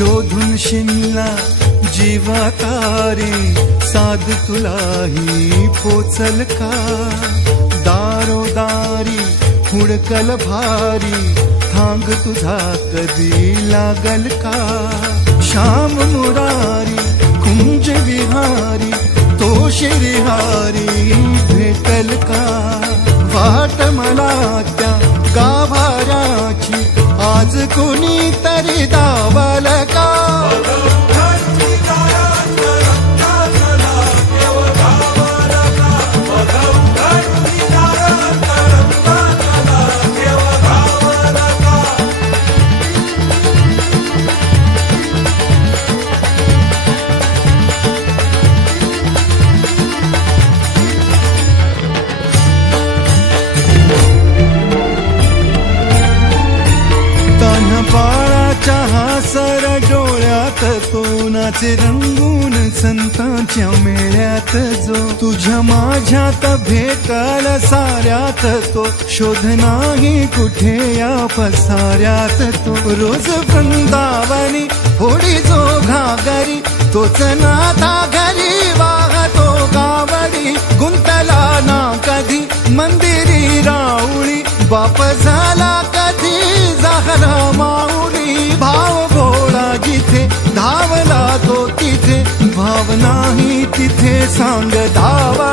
शोधून शिनला जीवा तारे साध तुलाही पोचल का? दारोदारी हुडकल भारी थांग तुझा कधी लागल का? श्याम मुरारी कुंज विहारी तो शिरिहारी भेटल का? वाट मला त्या गाभाराची आज कोणी तरी दाव चहा सर डोळ्यात कोणाचे रंगून संतांच्या मेळ्यात जो तुझ्या माझ्यात भेटल साऱ्यात तो. शोध नाही कुठे या पसाऱ्यात तो. रोज वृंदावनी होडी जो घागरी तोच नाथा घरी वाहतो गावडी. गुंतला ना कधी मंदिरी राऊळी बाप झाला कधी जाहरा धावला तो तिथे भाव नाही तिथे सांग धावा